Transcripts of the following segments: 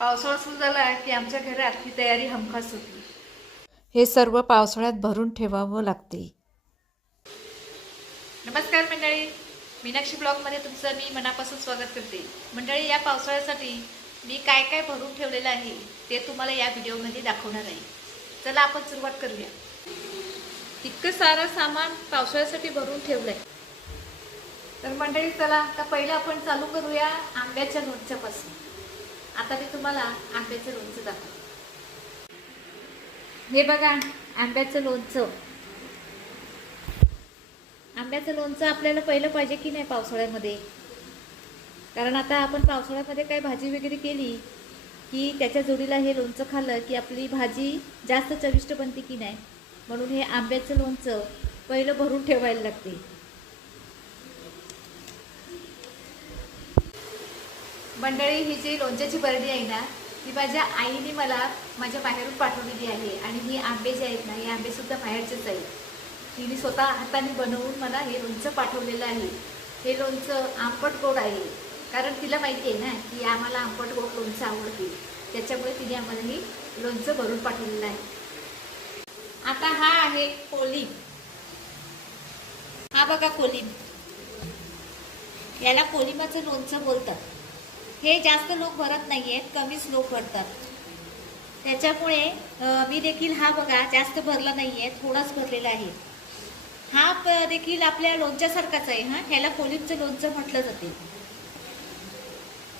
पावसाळा सुरू झाला की आमच्या घरात ही तयारी हमखास होती. हे सर्व पावसाळ्यात भरून ठेवावं लागते. नमस्कार मंडळी, मीनाक्षी ब्लॉगमध्ये तुमचं मी मनापासून स्वागत करते. मंडळी, या पावसाळ्यासाठी मी काय काय भरून ठेवलेलं आहे ते तुम्हाला या व्हिडिओमध्ये दाखवणार आहे. चला आपण सुरुवात करूया. इतकं सारं सामान पावसाळ्यासाठी भरून ठेवलंय. तर मंडळी चला आता पहिलं आपण चालू करूया आंब्याच्या लोणच्यापासून. आता मी तुम्हाला आंब्याचं लोणचं दाखवते. हे बघा आंब्याचं लोणचं. आंब्याचं लोणचं आपल्याला पहिलं पाहिजे की नाही पावसाळ्यामध्ये, कारण आता आपण पावसाळ्यामध्ये काय भाजी वगैरे केली की त्याच्या जोडीला हे लोणचं खाल्लं की आपली भाजी जास्त चविष्ट बनते की नाही, म्हणून हे आंब्याचं लोणचं पहिलं भरून ठेवायला लागते. मंडळी, ही जी लोणच्याची बरणी आहे ना, ती माझ्या आईने मला माझ्या बाहेरून पाठवलेली आहे. आणि ही आंबे जे आहेत ना, हे आंबेसुद्धा बाहेरचेच आहेत. तिने स्वतः हाताने बनवून मला हे लोणचं पाठवलेलं आहे. हे लोणचं आंबट गोड आहे, कारण तिला माहिती आहे ना की आम्हाला आंबट गोड लोणचं आवडते, त्याच्यामुळे तिने आम्हाला ही लोणचं भरून पाठवलेलं आहे. आता हा आहे कोलिंब. हा बघा कोलिंब, याला कोलिंबाचं लोणचं बोलतात. हे जास्त लोक भरत नाही आहेत, कमीच लोक भरतात. त्याच्यामुळे मी देखील हा बघा जास्त भरला नाही आहे, थोडाच भरलेला आहे. हा देखील आपल्या लोणच्यासारखाच आहे. ह्याला कोलिंबचं लोणचं म्हटलं जाते.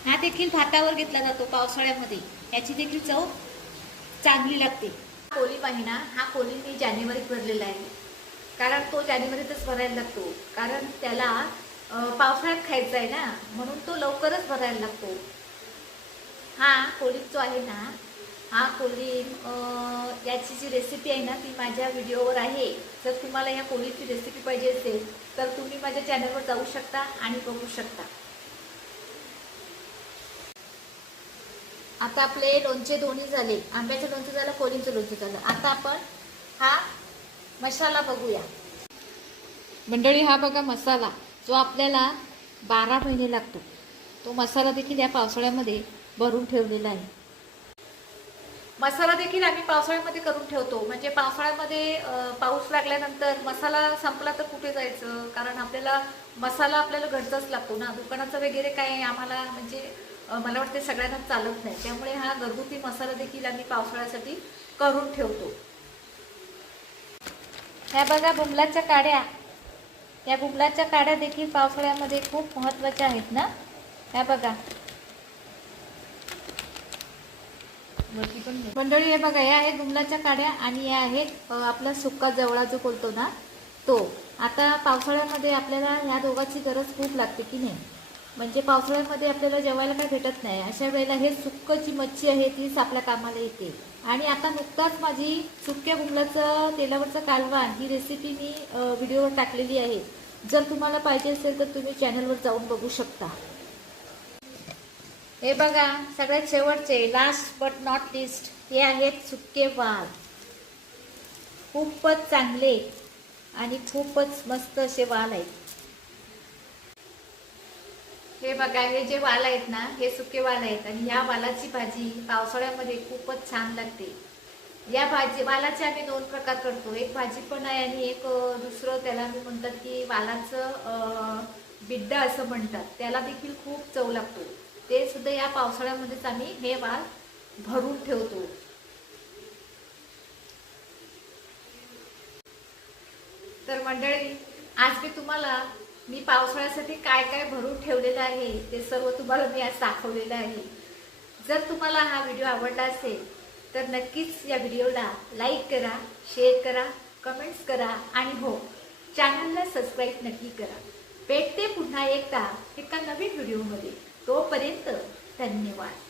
हा देखील भातावर घेतला जातो पावसाळ्यामध्ये. याची देखील चव चांगली लागते. कोलिंब आहे ना, हा कोलिंब मी जानेवारीत भरलेला आहे, कारण तो जानेवारीतच भरायला लागतो, कारण त्याला पावसाळ्यात खायचा आहे ना, म्हणून तो लवकरच भरायला लागतो. हा कोलिंब जो आहे ना, हा कोलिंब याची जी रेसिपी आहे ना, ती माझ्या व्हिडिओवर आहे. जर तुम्हाला या कोलिंबची रेसिपी पाहिजे असेल तर तुम्ही माझ्या चॅनलवर जाऊ शकता आणि बघू शकता. आता आपले लोणचे दोन्ही झाले, आंब्याचं लोणचं झालं, कोलिंबचं लोणचं झालं. आता आपण हा मसाला बघूया. मंडळी, हा बघा मसाला जो आपल्याला 12 महिने लागतो, तो मसाला देखील या पावसाळ्यामध्ये भरून ठेवलेला आहे. मसाला देखील आम्ही पावसाळ्यामध्ये करून ठेवतो. म्हणजे पावसाळ्यामध्ये पाऊस लागल्यानंतर मसाला संपला तर कुठे जायचं, कारण आपल्याला घरचाच लागतो ना. दुकानाचा वगैरे काय आम्हाला म्हणजे मला वाटते सगळ्यांना चालत नाही. त्यामुळे हा घरगुती मसाला देखील आम्ही पावसाळ्यासाठी करून ठेवतो. ह्या बघा बुमलाच्या काड्या. या बुमलाच्या काड्या देखील पावसाळ्यामध्ये खूप महत्त्वाच्या आहेत ना. ह्या बघा मंडळी, हे बघा, या आहेत बुमलाच्या काड्या आणि या आहेत आपला सुका जवळा जो बोलतो ना तो. आता पावसाळ्यामध्ये आपल्याला ह्या दोघांची गरज खूप लागते की नाही. म्हणजे पावसाळ्यामध्ये आपल्याला जेवायला काय भेटत नाही, अशा वेळेला हे सुक्क जी मच्छी आहे तीच आपल्या कामाला येते. आणि आता नुकताच माझी सुक्या बुमलाचं तेलावरचं कालवण ही रेसिपी मी व्हिडिओवर टाकलेली आहे. जर तुम्हाला पाहिजे असेल तर तुम्ही चॅनलवर जाऊन बघू शकता. हे बघा सगळ्यात शेवटचे, लास्ट बट नॉट लिस्ट, हे आहेत सुके वाल. खूपच चांगले आणि खूपच मस्त असे वाल आहेत. हे बघा, हे जे वाल आहेत ना, हे सुके वाल आहेत आणि ह्या वालाची भाजी पावसाळ्यामध्ये खूपच छान लागते. या वालाचे आम्ही 2 प्रकार करतो. एक भाजी पण आहे आणि एक दुसरं त्याला आम्ही म्हणतात की वालाचं बिड्डा असं म्हणतात. त्याला देखील खूप चव लागतो. ते सुद्धा या पावसाळ्यामध्येच आम्ही हे वाल भरून ठेवतो. तर मंडळी, आज मी पावसाळ्यासाठी काय काय भरून ठेवलेलं आहे ते सर्व तुम्हाला मी आज दाखवलेलं आहे. जर तुम्हाला हा व्हिडिओ आवडला असेल तर नक्कीच या व्हिडिओला लाईक करा, शेअर करा, कमेंट्स करा आणि हो, चॅनलला सबस्क्राईब नक्की करा. भेटते पुन्हा एकदा एका नवीन व्हिडिओमध्ये. तोपर्यंत धन्यवाद.